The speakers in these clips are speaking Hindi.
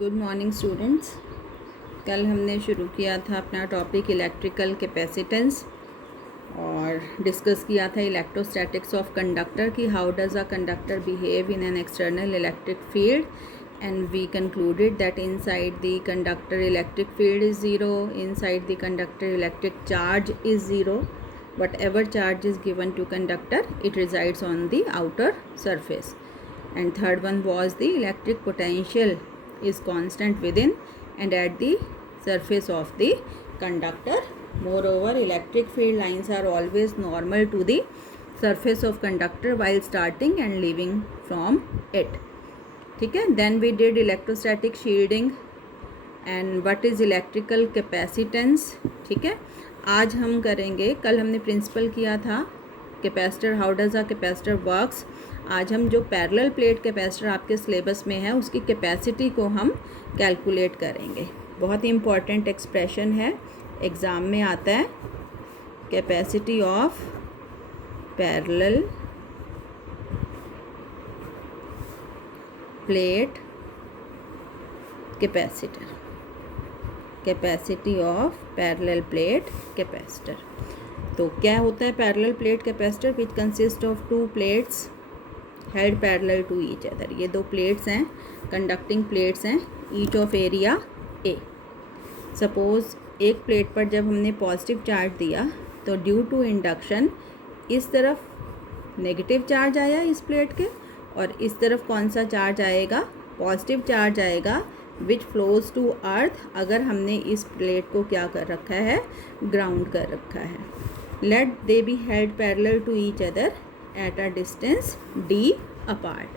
Good morning students. कल हमने शुरू किया था अपना टॉपिक इलेक्ट्रिकल कैपेसिटेंस और डिस्कस किया था इलेक्ट्रोस्टैटिक्स ऑफ कंडक्टर की how does a conductor behave in an external electric field and we concluded that inside the conductor electric field is zero, inside the conductor electric charge is zero, whatever charge is given to conductor it resides on the outer surface. And third one was the electric potential is constant within and at the surface of the conductor. Moreover, electric field lines are always normal to the surface of conductor while starting and leaving from it. ठीक है. Then we did electrostatic shielding and what is electrical capacitance. ठीक है. आज हम करेंगे, कल हमने प्रिंसिपल किया था capacitor, how does a capacitor works. आज हम जो पैरेलल प्लेट कैपेसिटर आपके सिलेबस में है उसकी कैपेसिटी को हम कैलकुलेट करेंगे. बहुत ही इम्पॉर्टेंट एक्सप्रेशन है, एग्ज़ाम में आता है. Capacity of parallel plate capacitor, capacity of parallel plate capacitor. तो क्या होता है parallel plate capacitor? Which consist of two plates held parallel to each other. ये दो प्लेट्स हैं, कंडक्टिंग प्लेट्स हैं, each of area A. Suppose एक प्लेट पर जब हमने पॉजिटिव चार्ज दिया तो ड्यू टू इंडक्शन इस तरफ नेगेटिव चार्ज आया इस प्लेट के, और इस तरफ कौन सा चार्ज आएगा? पॉजिटिव चार्ज आएगा विच फ्लोज टू अर्थ. अगर हमने इस प्लेट को क्या कर रखा है? ग्राउंड कर रखा है. Let they be held parallel to each other at a distance d apart.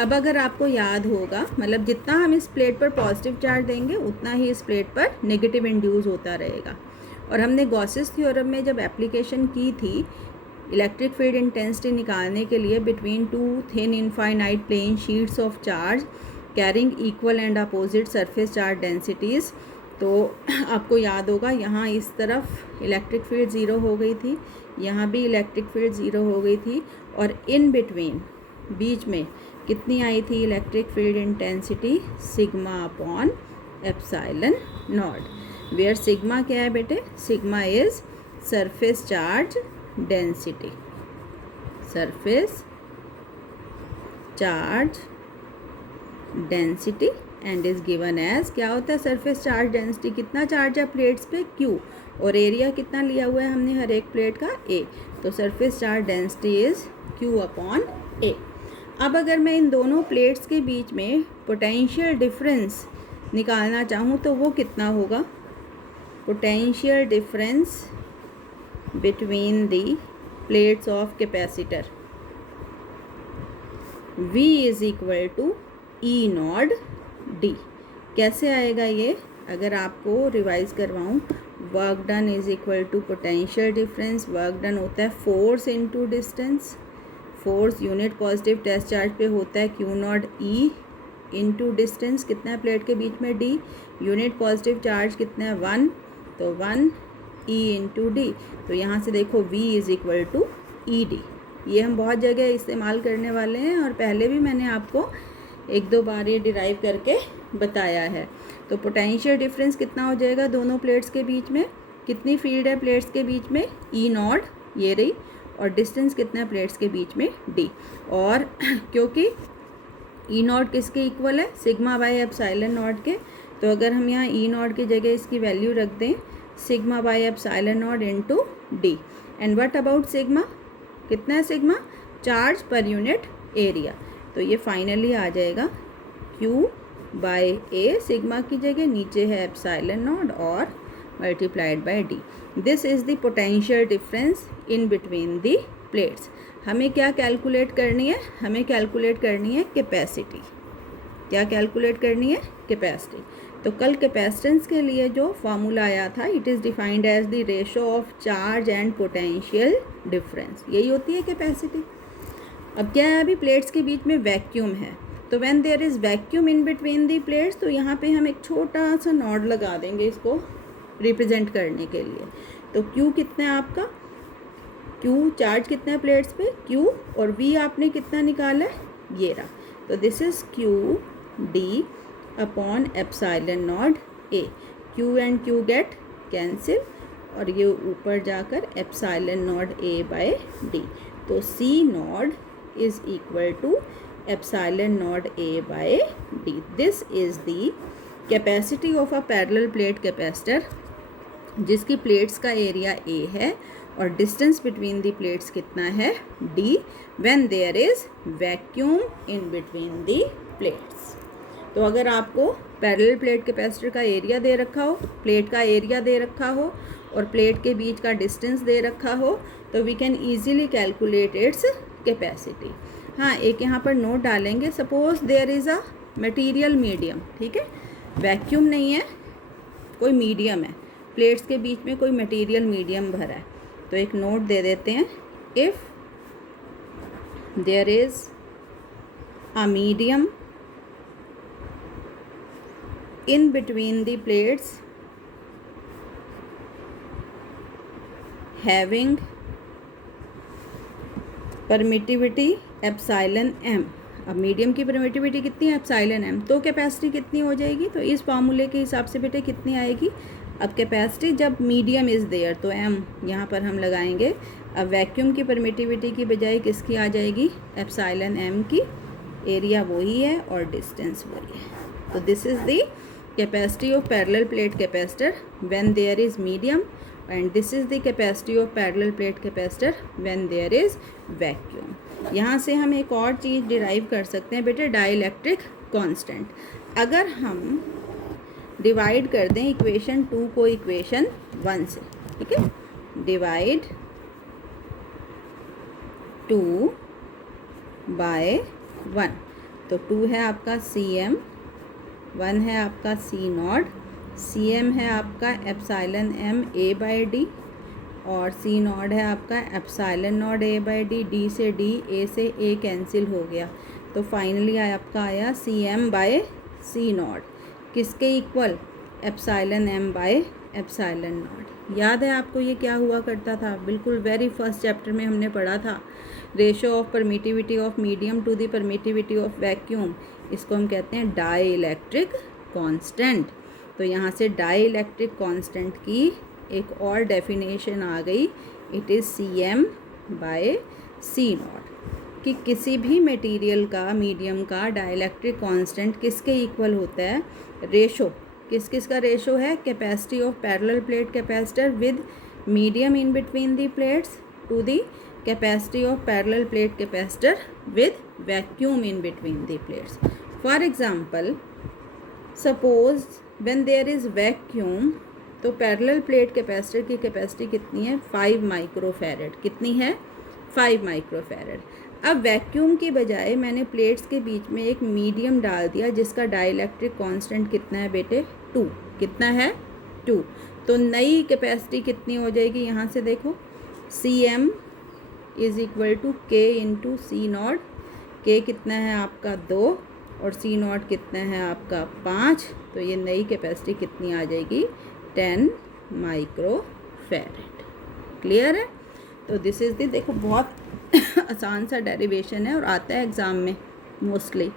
अब अगर आपको याद होगा, मतलब जितना हम इस प्लेट पर पॉजिटिव चार्ज देंगे उतना ही इस प्लेट पर नेगेटिव इंड्यूस होता रहेगा. और हमने गॉसेस थ्योरम में जब एप्लीकेशन की थी इलेक्ट्रिक फील्ड इंटेंसिटी निकालने के लिए between two thin infinite plane sheets of charge carrying equal and opposite surface charge densities, तो आपको याद होगा यहाँ इस तरफ इलेक्ट्रिक फील्ड ज़ीरो हो गई थी, यहाँ भी इलेक्ट्रिक फील्ड ज़ीरो हो गई थी, और इन बिटवीन बीच में कितनी आई थी electric field intensity? Sigma upon epsilon naught. Where sigma क्या है बेटे? Sigma is surface charge density, surface charge density and is given as, क्या होता है सरफेस चार्ज डेंसिटी? कितना चार्ज है प्लेट्स पे? Q, और एरिया कितना लिया हुआ है हमने हर एक प्लेट का? A. तो surface charge density is Q upon A. अब अगर मैं इन दोनों प्लेट्स के बीच में पोटेंशियल डिफरेंस निकालना चाहूँ तो वो कितना होगा? Potential difference between the plates of capacitor V is equal to E naught D. कैसे आएगा ये? अगर आपको रिवाइज करवाऊँ, work done is equal to potential difference. Work done होता है force into distance. Force unit positive test charge पे होता है Q naught E into distance. कितना है प्लेट के बीच में? डी. यूनिट पॉजिटिव चार्ज कितना है? 1, तो 1 ई इंटू डी. तो यहाँ से देखो V is equal to E d. ये हम बहुत जगह इस्तेमाल करने वाले हैं और पहले भी मैंने आपको एक दो बार ये डिराइव करके बताया है. तो पोटेंशियल डिफरेंस कितना हो जाएगा दोनों प्लेट्स के बीच में? कितनी फील्ड है प्लेट्स के बीच में? ई नॉट, ये रही, और डिस्टेंस कितना है प्लेट्स के बीच में? डी. और क्योंकि ई नॉट किसके इक्वल है? सिग्मा बाई एप्सिलॉन नॉट के. तो अगर हम यहाँ ई नॉट की जगह इसकी वैल्यू रख दें sigma by epsilon not into D. And what about sigma? कितना है sigma? Charge per unit area. तो ये फाइनली आ जाएगा Q बाई ए. सिग्मा की जगह नीचे है एप्सिलॉन नॉट और multiplied by D. This is the potential difference in between the plates. हमें क्या कैलकुलेट करनी है? हमें कैलकुलेट करनी है कैपेसिटी. क्या कैलकुलेट करनी है? कैपेसिटी. तो कल कैपेसिटेंस के लिए जो फार्मूला आया था, it is defined as the ratio of charge and potential difference. यही होती है कैपेसिटी. अब क्या है? अभी प्लेट्स के बीच में वैक्यूम है, तो when there is vacuum in between the plates, तो यहाँ पे हम एक छोटा सा नॉड लगा देंगे इसको रिप्रेजेंट करने के लिए. तो Q कितना है आपका? Q चार्ज कितना है प्लेट्स पे? Q. और V आपने कितना निकाला है? ये रहा. तो this is Q D upon epsilon naught A. Q and Q get cancel और ये ऊपर जाकर epsilon naught A by D. तो C naught is equal to epsilon naught A by D. This is the capacity of a parallel plate capacitor, जिसकी प्लेट्स का एरिया ए है और डिस्टेंस बिटवीन द प्लेट्स कितना है d, when there is vacuum in between the plates. तो अगर आपको पैरेलल प्लेट कैपेसिटर का एरिया दे रखा हो, प्लेट का एरिया दे रखा हो और प्लेट के बीच का डिस्टेंस दे रखा हो, तो we can easily calculate its capacity. हाँ, एक यहाँ पर नोट डालेंगे, suppose there is a material medium, ठीक है, वैक्यूम नहीं है, कोई मीडियम है, प्लेट्स के बीच में कोई मटेरियल मीडियम भरा है, तो एक नोट दे देते हैं, if there is a medium in between the plates having permittivity epsilon m। अब मीडियम की परमिटिविटी कितनी है एप्सिलॉन m, तो कैपेसिटी कितनी हो जाएगी, तो इस फार्मूले के हिसाब से बेटे कितनी आएगी। अब कैपेसिटी जब मीडियम इज़ देयर तो m यहाँ पर हम लगाएंगे। अब वैक्यूम की परमिटिविटी की बजाय किसकी आ जाएगी, एप्सिलॉन m की, एरिया वही है और डिस्टेंस वही है। तो this is the capacity of parallel plate capacitor when there is medium, and this is the capacity of parallel plate capacitor when there is vacuum। यहाँ से हम एक और चीज़ डिराइव कर सकते हैं बेटे, डाइलेक्ट्रिक कांस्टेंट। अगर हम डिवाइड कर दें इक्वेशन 2 को इक्वेशन 1 से, ठीक है, डिवाइड 2 बाय 1, तो 2 है आपका Cm, 1 है आपका सी नॉट, सी एम है आपका epsilon m a by D और सी नॉट है आपका epsilon naught a by D. D से डी, a से a कैंसिल हो गया, तो फाइनली आपका आया C M by C naught, किसके equal, epsilon m by epsilon naught. याद है आपको ये क्या हुआ करता था, बिल्कुल वेरी फर्स्ट चैप्टर में हमने पढ़ा था, ratio of permittivity of medium to the permittivity of vacuum. इसको हम कहते हैं डाई इलेक्ट्रिक कांस्टेंट। तो यहाँ से डाई इलेक्ट्रिक कांस्टेंट की एक और डेफिनेशन आ गई, it is C M by C naught, कि किसी भी मटेरियल का, मीडियम का डाई इलेक्ट्रिक कांस्टेंट किसके इक्वल होता है, रेशो, किस किस का रेशो है, capacity of parallel plate capacitor with medium in between the plates to the capacity of parallel plate capacitor with vacuum in between the plates। For example, suppose when there is vacuum, तो पैरेलल प्लेट कैपेसिटर की कैपेसिटी कितनी है, 5 माइक्रोफैरड। कितनी है, 5 माइक्रोफैरड। अब वैक्यूम की बजाय मैंने प्लेट्स के बीच में एक मीडियम डाल दिया जिसका डाइलेक्ट्रिक कांस्टेंट कितना है बेटे, 2। कितना है, 2। तो नई कैपेसिटी कितनी हो जाएगी, यहाँ से देखो, C M is equal to K into C naught. K कितना है आपका 2 और सी नॉट कितना है आपका 5, तो ये नई कैपेसिटी कितनी आ जाएगी, 10 माइक्रोफैरड। क्लियर है। तो दिस इज़ दी, देखो बहुत आसान सा डेरिवेशन है और आता है एग्ज़ाम में मोस्टली,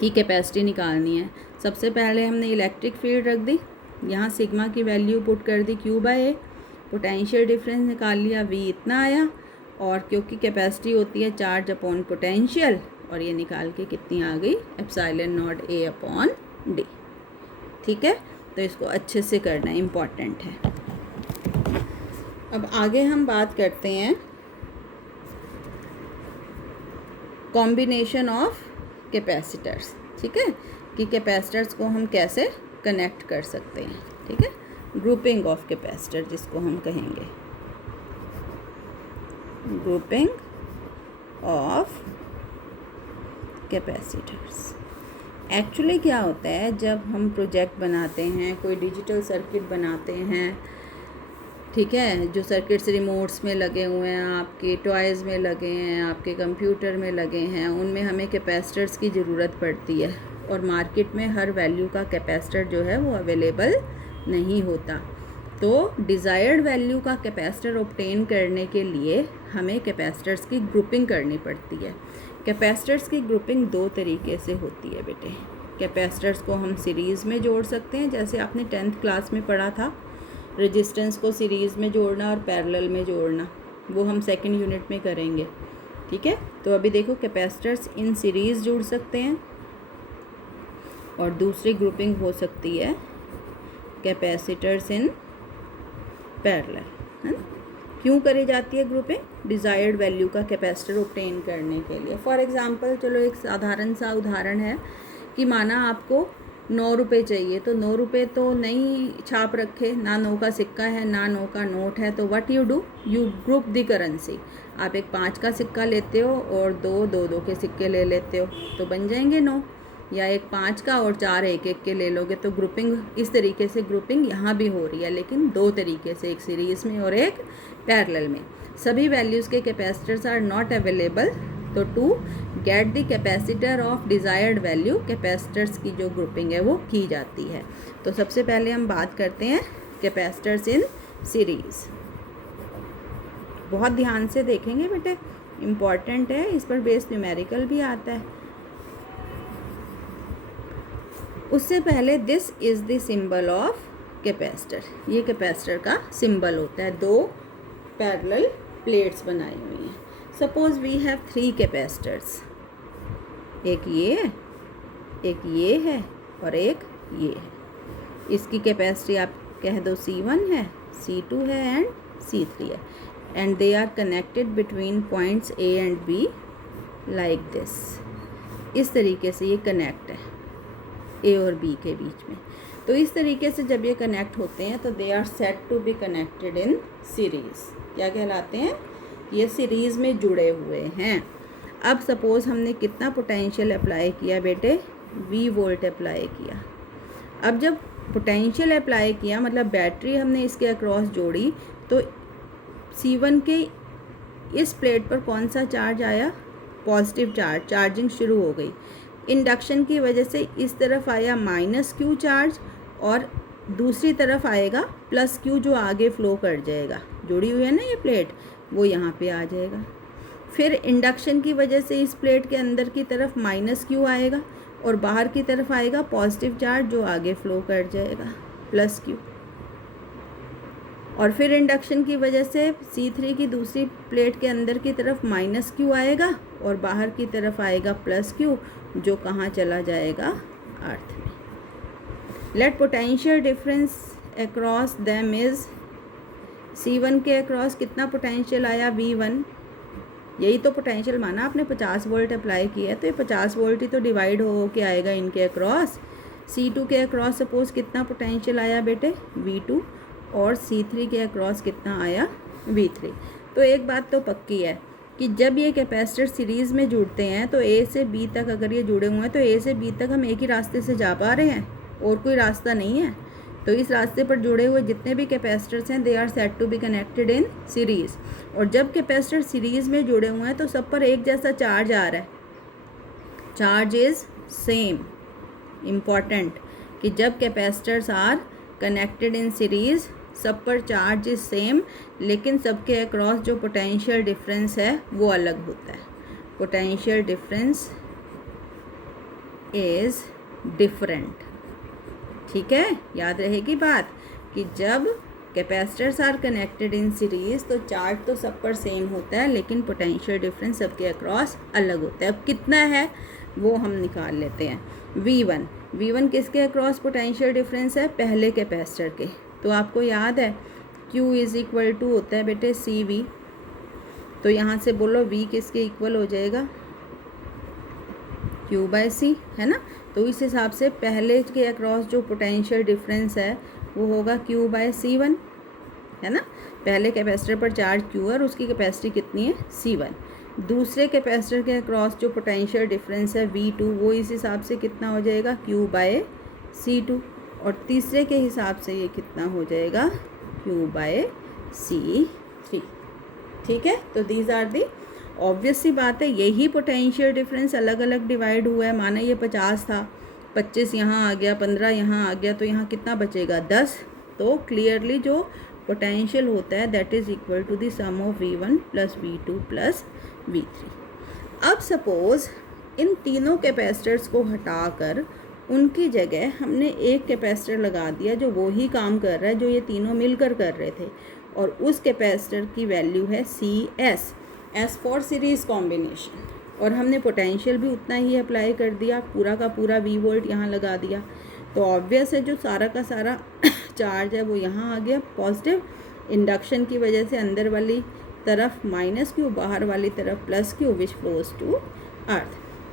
कि कैपेसिटी निकालनी है। सबसे पहले हमने इलेक्ट्रिक फील्ड रख दी, यहाँ सिग्मा की वैल्यू पुट कर दी Q बाय ए, पोटेंशियल डिफरेंस निकाल लिया, V इतना आया, और क्योंकि कैपेसिटी होती है चार्ज अपॉन पोटेंशियल, और ये निकाल के कितनी आ गई, epsilon naught A upon D. ठीक है, तो इसको अच्छे से करना इम्पॉर्टेंट है। अब आगे हम बात करते हैं कॉम्बिनेशन ऑफ कैपेसिटर्स। ठीक है, कि कैपेसिटर्स को हम कैसे कनेक्ट कर सकते हैं। ठीक है, ग्रुपिंग ऑफ कैपेसिटर जिसको हम कहेंगे, ग्रुपिंग ऑफ कैपेसिटर्स। एक्चुअली क्या होता है, जब हम प्रोजेक्ट बनाते हैं, कोई डिजिटल सर्किट बनाते हैं, ठीक है, जो सर्किट्स रिमोट्स में लगे हुए हैं, आपके टॉयज़ में लगे हैं, आपके कंप्यूटर में लगे हैं, उनमें हमें कैपेसिटर्स की ज़रूरत पड़ती है, और मार्केट में हर वैल्यू का कैपेसिटर जो है वो अवेलेबल नहीं होता। तो डिज़ायर्ड वैल्यू का कैपेसिटर ऑब्टेन करने के लिए हमें कैपेसिटर्स की ग्रुपिंग करनी पड़ती है। कैपेसिटर्स की ग्रुपिंग दो तरीके से होती है बेटे। कैपेसिटर्स को हम सीरीज़ में जोड़ सकते हैं, जैसे आपने 10th क्लास में पढ़ा था रेजिस्टेंस को सीरीज़ में जोड़ना और पैरेलल में जोड़ना, वो हम सेकंड यूनिट में करेंगे। ठीक है, तो अभी देखो कैपेसिटर्स इन सीरीज़ जुड़ सकते हैं और दूसरी ग्रुपिंग हो सकती है कैपेसिटर्स इन पैरेलल, है ना। क्यों करी जाती है ग्रुपिंग? डिज़ायर्ड वैल्यू का कैपेसिटर ऑब्टेन करने के लिए। फॉर एग्जांपल चलो एक साधारण सा उदाहरण है कि माना आपको 9 रुपये चाहिए, तो 9 रुपये तो नहीं छाप रखे, ना 9 का सिक्का है ना 9 का नोट है, तो what you do, you group the currency. आप एक 5 का सिक्का लेते हो और 2 के सिक्के ले लेते हो, तो बन जाएंगे 9, या एक 5 का और 4 1 के ले लोगे। तो ग्रुपिंग इस तरीके से ग्रुपिंग यहाँ भी हो रही है, लेकिन 2 तरीके से, एक सीरीज़ में और एक पैरेलल में। सभी वैल्यूज़ के कैपेसिटर्स आर नॉट अवेलेबल, तो to get the capacitor of desired value capacitors की जो ग्रुपिंग है वो की जाती है। तो सबसे पहले हम बात करते हैं कैपेसिटर्स इन सीरीज़। बहुत ध्यान से देखेंगे बेटे, इम्पॉर्टेंट है, इस पर बेस्ड न्यूमेरिकल भी आता है। उससे पहले this is the symbol of capacitor, ये कैपेसिटर का सिंबल होता है। 2 पैरेलल प्लेट्स बनाई हुई हैं। सपोज वी हैव 3 कैपेसिटर्स, एक ये है और एक ये है। इसकी कैपेसिटी आप कह दो C1 है, C2 है एंड C3 है, and they are connected between points A and B like this. इस तरीके से ये कनेक्ट है A और B के बीच में। तो इस तरीके से जब ये कनेक्ट होते हैं तो they are set to be connected in series. क्या कहलाते हैं? ये सीरीज़ में जुड़े हुए हैं। अब सपोज़ हमने कितना पोटेंशियल अप्लाई किया बेटे? V वोल्ट अप्लाई किया। अब जब पोटेंशियल अप्लाई किया मतलब बैटरी हमने इसके अक्रॉस जोड़ी, तो C1 के इस प्लेट पर कौन सा चार्ज आया? पॉजिटिव चार्ज, चार्जिंग शुरू हो गई। इंडक्शन की वजह से इस तरफ आया -Q चार्ज और दूसरी तरफ आएगा +Q जो आगे फ्लो कर जाएगा। जुड़ी हुई है ना ये प्लेट, वो यहाँ पे आ जाएगा। फिर इंडक्शन की वजह से इस प्लेट के अंदर की तरफ -Q आएगा और बाहर की तरफ आएगा पॉजिटिव चार्ज जो आगे फ्लो कर जाएगा +Q। और फिर इंडक्शन की वजह से C3 की दूसरी प्लेट के अंदर की तरफ -Q आएगा और बाहर की तरफ आएगा +Q जो कहाँ चला जाएगा? अर्थ में। Let potential difference across them is, C1 के अक्रॉस कितना पोटेंशियल आया? V1। यही तो पोटेंशियल माना आपने, 50 वोल्ट अप्लाई किया है तो ये 50 वोल्ट ही तो डिवाइड हो के आएगा इनके अक्रॉस। C2 के अक्रॉस सपोज कितना पोटेंशियल आया बेटे? V2। और C3 के अक्रॉस कितना आया? V3। तो एक बात तो पक्की है कि जब ये कैपेसिटर सीरीज़ में जुड़ते हैं तो A से B तक अगर ये जुड़े हुए हैं तो A से B तक हम एक ही रास्ते से जा पा रहे हैं, और कोई रास्ता नहीं है। तो इस रास्ते पर जुड़े हुए जितने भी कैपेसिटर्स हैं they are set to be connected in series. और जब कैपेसिटर सीरीज़ में जुड़े हुए हैं तो सब पर एक जैसा चार्ज आ रहा है, चार्ज इज़ सेम। इम्पॉर्टेंट कि जब capacitors are connected in series सब पर चार्ज इज सेम, लेकिन सबके अक्रॉस जो पोटेंशियल डिफरेंस है वो अलग होता है। Potential difference is different. ठीक है, याद रहेगी बात कि जब capacitors are connected in series तो चार्ज तो सब पर सेम होता है, लेकिन पोटेंशियल डिफरेंस सबके अक्रॉस अलग होता है। अब कितना है वो हम निकाल लेते हैं। V1 किसके अक्रॉस पोटेंशियल डिफरेंस है? पहले कैपेसिटर के। तो आपको याद है Q = होता है बेटे CV। तो यहाँ से बोलो V किसके इक्वल हो जाएगा? Q/C, है ना। तो इस हिसाब से पहले के अक्रॉस जो पोटेंशियल डिफरेंस है वो होगा Q/C1, है ना। पहले कैपेसिटर पर चार्ज Q और उसकी कैपेसिटी कितनी है? C1। दूसरे कैपेसिटर के अक्रॉस जो पोटेंशियल डिफरेंस है V2 वो इस हिसाब से कितना हो जाएगा? Q/C2। और तीसरे के हिसाब से ये कितना हो जाएगा? Q/C3। ठीक है, तो दीज आर दी ऑब्वियस सी बात है, यही पोटेंशियल डिफरेंस अलग अलग डिवाइड हुआ है। माना ये 50 था, 25 यहाँ आ गया, 15 यहाँ आ गया, तो यहाँ कितना बचेगा? 10। तो क्लियरली जो पोटेंशियल होता है that is equal to the sum of V1 + V2 + V3। अब सपोज़ इन तीनों कैपेसिटर्स को हटाकर उनकी जगह हमने एक कैपेसिटर लगा दिया जो वो ही काम कर रहा है जो ये तीनों मिलकर कर रहे थे, और उस कैपेसिटर की वैल्यू है CS, S for series combination, और हमने पोटेंशियल भी उतना ही अप्लाई कर दिया, पूरा का पूरा V वोल्ट यहाँ लगा दिया। तो ऑब्वियस है जो सारा का सारा चार्ज है वो यहाँ आ गया पॉजिटिव, इंडक्शन की वजह से अंदर वाली तरफ -Q, बाहर वाली तरफ +Q, which flows to earth.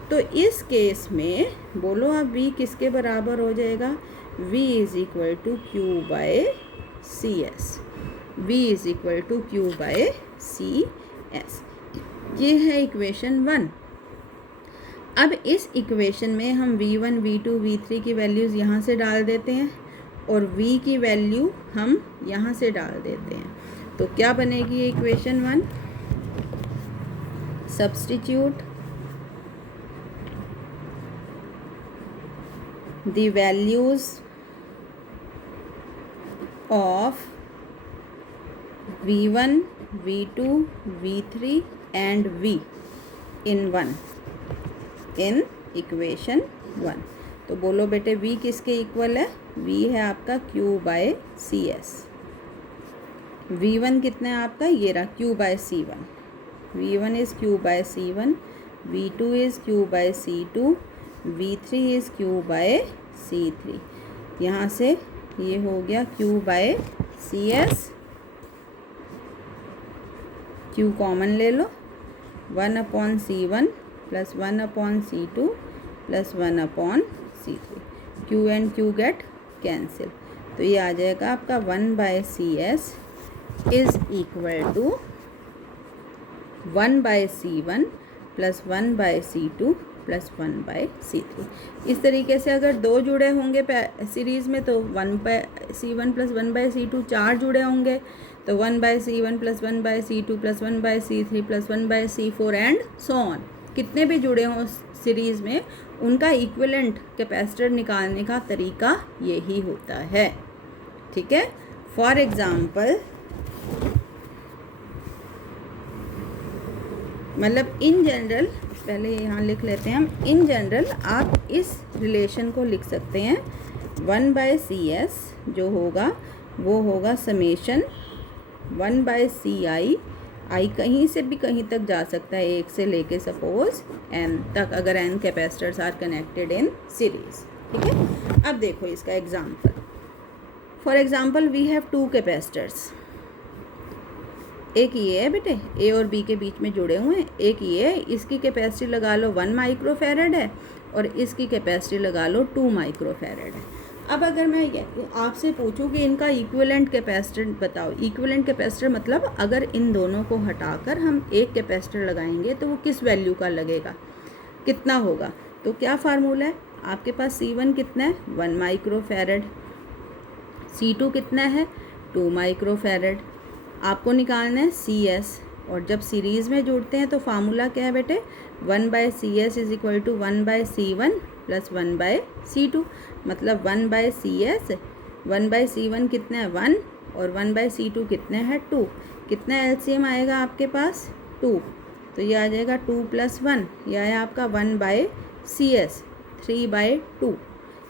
तो इस केस में बोलो अब V किसके बराबर हो जाएगा? V is equal to Q/CS, V is equal to Q/CS। ये है इक्वेशन 1। अब इस इक्वेशन में हम V1, V2, V3 की वैल्यूज़ यहाँ से डाल देते हैं और V की वैल्यू हम यहाँ से डाल देते हैं। तो क्या बनेगी ये equation 1? Substitute the values of V1, V2, V3 and V in equation 1। तो बोलो बेटे V किसके इक्वल है? V है आपका Q/CS। V1 कितना है आपका? ये रहा Q/C1। V1 is Q/C1, V2 is Q/C2, V3 is Q/C3। यहाँ से ये हो गया Q/CS, Q कॉमन ले लो, 1/C1 plus 1/C2 plus 1/C3, Q and Q get cancel. तो ये आ जाएगा आपका 1/CS is equal to 1/C1 plus 1/C2 plus 1/C3। इस तरीके से अगर दो जुड़े होंगे सीरीज़ में तो 1/C1 प्लस 1/C2, 4 जुड़े होंगे तो 1/C1 plus 1/C2 plus 1/C3 plus 1/C4 and so on. कितने भी जुड़े हों सीरीज़ में उनका इक्विवेलेंट कैपेसिटर निकालने का तरीका यही होता है। ठीक है। फॉर एग्ज़ाम्पल मतलब इन जनरल, पहले यहाँ लिख लेते हैं हम, इन जनरल आप इस रिलेशन को लिख सकते हैं 1/CS जो होगा वो होगा समेशन 1/CI, I कहीं से भी कहीं तक जा सकता है, एक से लेके सपोज n तक, अगर n capacitors are connected in series. ठीक है। अब देखो इसका example. For example we have 2 capacitors. एक ये है बेटे, A और B के बीच में जुड़े हुए हैं, एक ये है, इसकी कैपेसिटी लगा लो 1 माइक्रोफैरड है और इसकी कैपेसिटी लगा लो 2 माइक्रोफैरड है। अब अगर मैं आपसे पूछूं कि इनका इक्विवेलेंट कैपेसिटर बताओ, इक्विवेलेंट कैपेसिटर मतलब अगर इन दोनों को हटाकर हम एक कैपेसिटर लगाएंगे तो वो किस वैल्यू का लगेगा, कितना होगा? तो क्या फार्मूला है आपके पास? C1 कितना है? 1 माइक्रोफैरड। C2 कितना है? 2 माइक्रोफैरड। आपको निकालना है CS, और जब सीरीज़ में जुड़ते हैं तो फार्मूला क्या है बेटे? 1/CS is equal to 1/C1 plus 1/C2, मतलब 1/CS, 1/C1 कितना है? 1, और 1/C2 कितना है? 2। कितना LCM आएगा आपके पास? 2। तो ये आ जाएगा 2 + 1, यह आया आपका 1/CS, 3/2।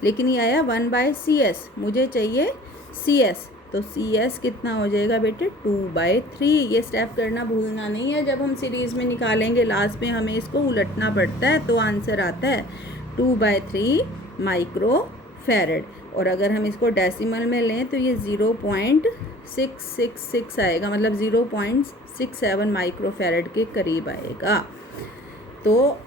लेकिन ये आया 1/CS, मुझे चाहिए CS, तो CS कितना हो जाएगा बेटे? 2/3। ये स्टेप करना भूलना नहीं है, जब हम सीरीज़ में निकालेंगे लास्ट में हमें इसको उलटना पड़ता है तो आंसर आता है 2/3 माइक्रोफैरड। और अगर हम इसको डेसिमल में लें तो ये 0.666 आएगा, मतलब 0.67 माइक्रोफैरड के करीब आएगा। तो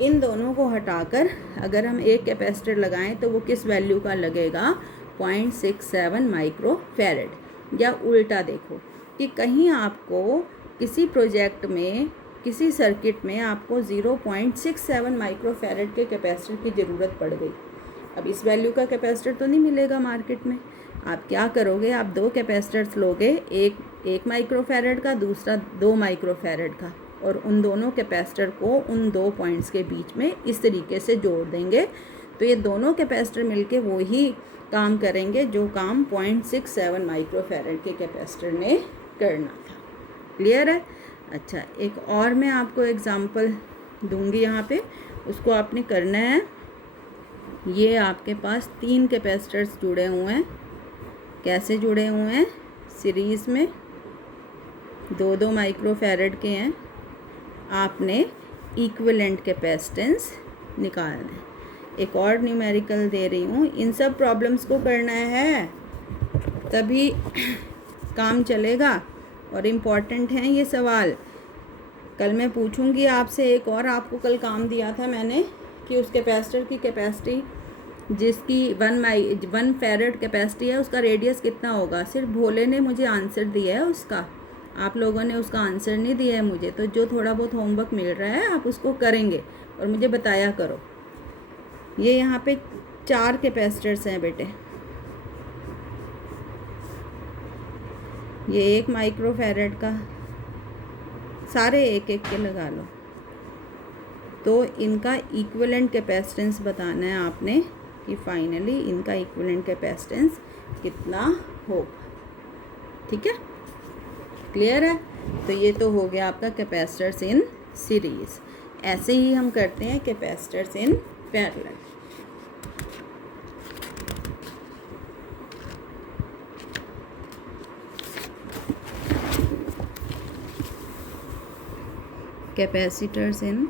इन दोनों को हटाकर अगर हम एक कैपेसिटर लगाएं तो वो किस वैल्यू का लगेगा? 0.67 माइक्रोफैरड। या उल्टा देखो कि कहीं आपको किसी प्रोजेक्ट में, किसी सर्किट में आपको 0.67 माइक्रोफैरड के कैपेसिटर की ज़रूरत पड़ गई। अब इस वैल्यू का कैपेसिटर तो नहीं मिलेगा मार्केट में। आप क्या करोगे? आप 2 कैपेसिटर्स लोगे, एक माइक्रोफैरड का, दूसरा 2 माइक्रोफैरड का, और उन दोनों कैपेसिटर को उन 2 पॉइंट्स के बीच में इस तरीके से जोड़ देंगे तो ये दोनों कैपेसिटर मिलके वो ही काम करेंगे जो काम 0.67 माइक्रोफैरड के कैपेसिटर ने करना था। क्लियर है? अच्छा, एक और मैं आपको एग्जांपल दूंगी यहाँ पे, उसको आपने करना है ये आपके पास 3 कैपेसिटर्स जुड़े हुए हैं। कैसे जुड़े हुए हैं? सीरीज़ में 2-2 माइक्रोफैरड के हैं। आपने इक्विवेलेंट कैपेसिटेंस निकालना है। एक और न्यूमेरिकल दे रही हूँ, इन सब प्रॉब्लम्स को करना है तभी काम चलेगा और इम्पॉर्टेंट हैं ये सवाल। कल मैं पूछूंगी आपसे एक और, आपको कल काम दिया था मैंने कि उस कैपेसिटर की कैपेसिटी जिसकी 1 फैरड कैपेसिटी है उसका रेडियस कितना होगा। सिर्फ भोले ने मुझे आंसर दिया है उसका, आप लोगों ने उसका आंसर नहीं दिया है मुझे। तो जो थोड़ा बहुत होमवर्क मिल रहा है आप उसको करेंगे और मुझे बताया करो। ये यहाँ पे 4 कैपेसिटर्स हैं बेटे। ये 1 माइक्रोफैरड का, सारे एक एक के लगा लो। तो इनका इक्विवेलेंट कैपेसिटेंस बताना है आपने कि फाइनली इनका इक्विवेलेंट कैपेसिटेंस कितना होगा। ठीक है, क्लियर है? तो ये तो हो गया आपका कैपेसिटर्स इन सीरीज। ऐसे ही हम करते हैं capacitors in parallel. Capacitors in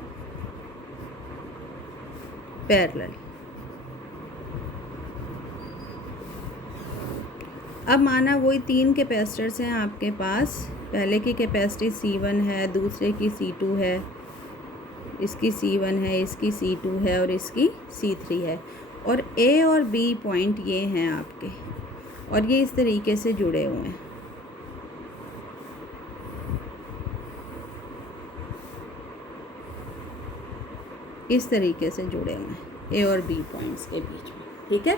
parallel. अब माना वही 3 कैपेसिटर्स हैं आपके पास। पहले की कैपेसिटी C1 है, दूसरे की C2 है, इसकी C1 है, इसकी C2 है और इसकी C3 है। और A और B पॉइंट ये हैं आपके, और ये इस तरीके से जुड़े हुए हैं। इस तरीके से जुड़े हुए हैं A और B पॉइंट्स के बीच में। ठीक है,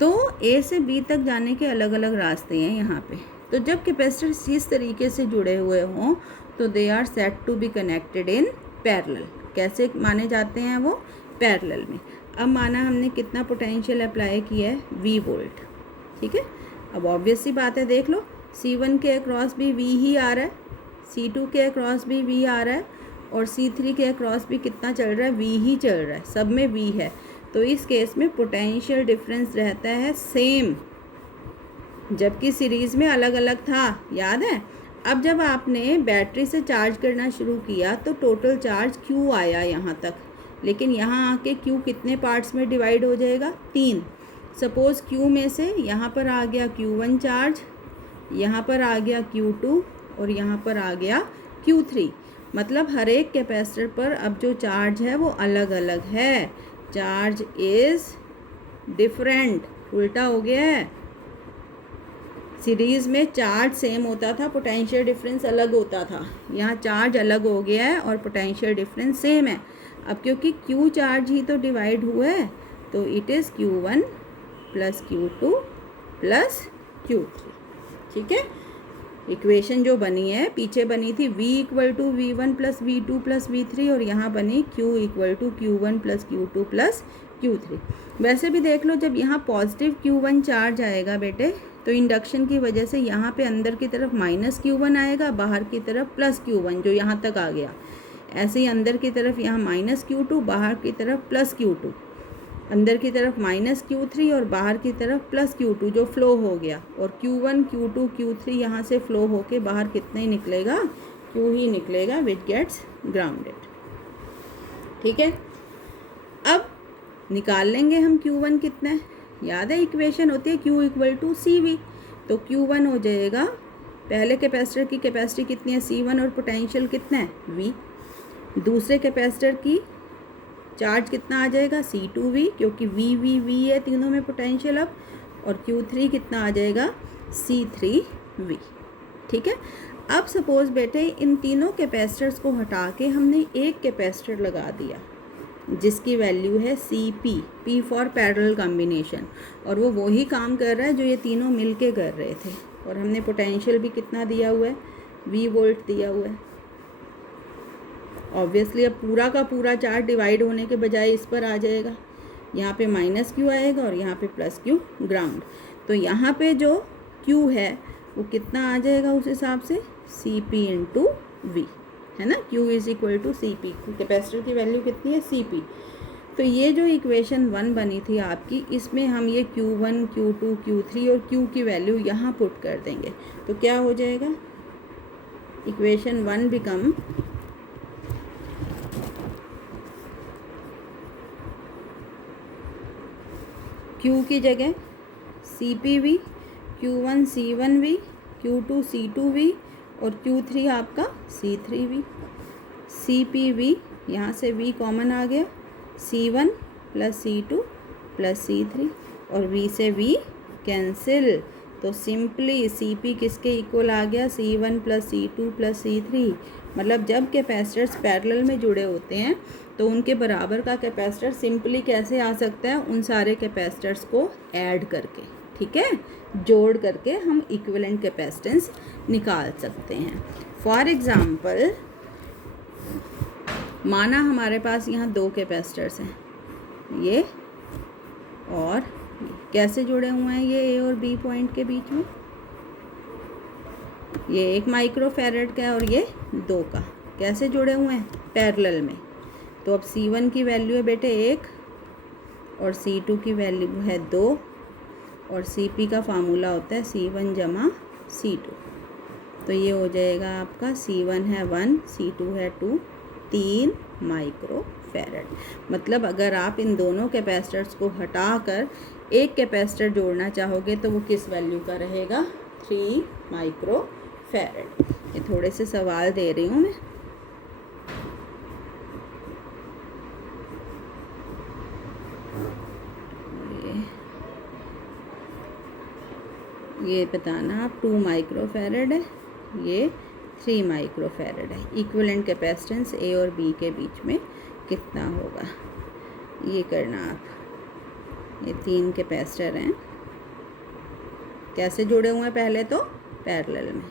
तो A से B तक जाने के अलग अलग रास्ते हैं यहाँ पे। तो जब कैपेसिटर्स इस तरीके से जुड़े हुए हों तो they are said to be connected in parallel. कैसे माने जाते हैं वो? पैरेलल में। अब माना हमने कितना पोटेंशियल अप्लाई किया है? V volt. ठीक है, अब ऑब्वियस सी बात है, देख लो C1 के अक्रॉस भी V ही आ रहा है, C2 के अक्रॉस भी V आ रहा है और C3 के अक्रॉस भी कितना चल रहा है? V ही चल रहा है, सब में V है। तो इस केस में पोटेंशियल डिफरेंस रहता है सेम, जबकि सीरीज़ में अलग अलग था, याद है? अब जब आपने बैटरी से चार्ज करना शुरू किया तो टोटल चार्ज Q आया यहाँ तक, लेकिन यहाँ आके Q कितने पार्ट्स में डिवाइड हो जाएगा? 3। सपोज़ Q में से यहाँ पर आ गया Q1 चार्ज, यहाँ पर आ गया Q2 और यहाँ पर आ गया Q3। मतलब हर एक कैपेसिटर पर अब जो चार्ज है वो अलग अलग है। चार्ज इज़ डिफरेंट, उल्टा हो गया है। सीरीज़ में चार्ज सेम होता था, पोटेंशियल डिफरेंस अलग होता था। यहाँ चार्ज अलग हो गया है और पोटेंशियल डिफरेंस सेम है। अब क्योंकि Q चार्ज ही तो डिवाइड हुआ है तो it is Q1 plus Q2 plus Q3। ठीक है, इक्वेशन जो बनी है पीछे बनी थी V equal to V1 plus V2 plus V3 और यहाँ बनी Q equal to Q1 plus Q2 plus Q3। वैसे भी देख लो, जब यहाँ पॉजिटिव Q1 चार्ज आएगा बेटे तो इंडक्शन की वजह से यहाँ पे अंदर की तरफ माइनस Q1 आएगा, बाहर की तरफ प्लस Q1 जो यहाँ तक आ गया। ऐसे ही अंदर की तरफ यहाँ माइनस Q2, बाहर की तरफ प्लस Q2, अंदर की तरफ माइनस Q3 और बाहर की तरफ प्लस Q2 जो फ्लो हो गया। और Q1 Q2 Q3 यहाँ से फ्लो होके बाहर कितना ही निकलेगा? Q ही निकलेगा, विच गेट्स ग्राउंडेड। ठीक है, अब निकाल लेंगे हम Q1 कितना है। याद है इक्वेशन होती है Q इक्वल टू CV। तो Q1 हो जाएगा, पहले कैपेसिटर की कैपेसिटी कितनी है? C1 और पोटेंशियल कितना है? V। दूसरे कैपेसिटर की चार्ज कितना आ जाएगा? C2V, क्योंकि V है तीनों में पोटेंशियल अब। और Q3 कितना आ जाएगा? C3V। ठीक है, अब सपोज बेटे इन तीनों कैपेसिटर्स को हटा के हमने एक कैपेसिटर लगा दिया जिसकी वैल्यू है CP, P for parallel combination, और वो वही काम कर रहा है जो ये तीनों मिलके कर रहे थे। और हमने पोटेंशियल भी कितना दिया हुआ है? V वोल्ट दिया हुआ है। ऑब्वियसली अब पूरा का पूरा चार्ज डिवाइड होने के बजाय इस पर आ जाएगा, यहाँ पे माइनस Q आएगा और यहाँ पे प्लस Q ग्राउंड। तो यहाँ पे जो Q है वो कितना आ जाएगा उस हिसाब से? CP इंटू V, है ना? Q is equal to CP। Capacitor की वैल्यू कितनी है? CP। तो ये जो इक्वेशन 1 बनी थी आपकी, इसमें हम ये Q1, Q2, Q3 और Q की वैल्यू यहाँ पुट कर देंगे। तो क्या हो जाएगा, इक्वेशन 1 बिकम Q की जगह CPV, Q1 C1V, Q2 C2V और Q3 आपका C3V। CPV यहाँ से V कॉमन आ गया, C1 plus C2 plus C3 और V से V कैंसिल, तो सिंपली CP किसके इक्वल आ गया, C1 plus C2 plus C3। मतलब जब कैपेसिटर्स पैरेलल में जुड़े होते हैं तो उनके बराबर का कैपेसिटर सिंपली कैसे आ सकता है, उन सारे कैपेसिटर्स को ऐड करके, ठीक है, जोड़ करके हम इक्विवेलेंट कैपेसिटेंस निकाल सकते हैं। फॉर एग्ज़ाम्पल, माना हमारे पास यहाँ 2 कैपेसिटर्स हैं, ये और ये कैसे जुड़े हुए हैं, ये A और B पॉइंट के बीच में, ये 1 माइक्रोफैरड का है और ये 2 का, कैसे जुड़े हुए हैं, पैरेलल में। तो अब C1 की वैल्यू है बेटे 1 और C2 की वैल्यू है 2 और CP का फार्मूला होता है C1 जमा C2। तो ये हो जाएगा आपका C1 है 1, C2 है 2, 3 माइक्रोफैरड। मतलब अगर आप इन दोनों कैपेसिटर्स को हटाकर एक कैपेसिटर जोड़ना चाहोगे तो वो किस वैल्यू का रहेगा, 3 माइक्रोफैरड। ये थोड़े से सवाल दे रही हूँ मैं। ये बताना आप 2 माइक्रोफैरड है, ये 3 माइक्रोफैरड है। इक्विवेलेंट कैपेसिटेंस A और B के बीच में कितना होगा, ये करना आप। ये 3 कैपेसिटर हैं, कैसे जुड़े हुए हैं, पहले तो पैरेलल में,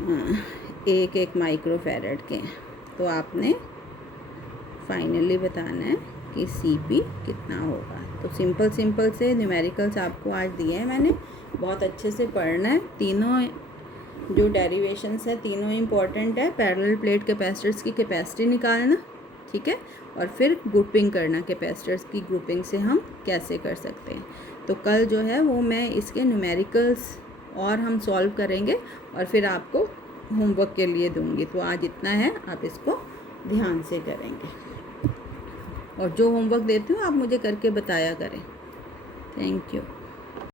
हाँ, 1 माइक्रोफैरड के। तो आपने फाइनली बताना है कि CP कितना होगा। तो सिंपल से न्यूमेरिकल्स आपको आज दिए हैं मैंने, बहुत अच्छे से पढ़ना है। तीनों जो डेरिवेशंस हैं तीनों इम्पॉर्टेंट है। पैरेलल प्लेट कैपेसिटर्स की कैपेसिटी निकालना, ठीक है, और फिर ग्रुपिंग करना, कैपेसिटर्स की ग्रुपिंग से हम कैसे कर सकते हैं। तो कल जो है वो मैं इसके न्यूमेरिकल्स और हम सॉल्व करेंगे और फिर आपको होमवर्क के लिए दूंगी। तो आज इतना है, आप इसको ध्यान से करेंगे और जो होमवर्क देती हूँ आप मुझे करके बताया करें। Thank you.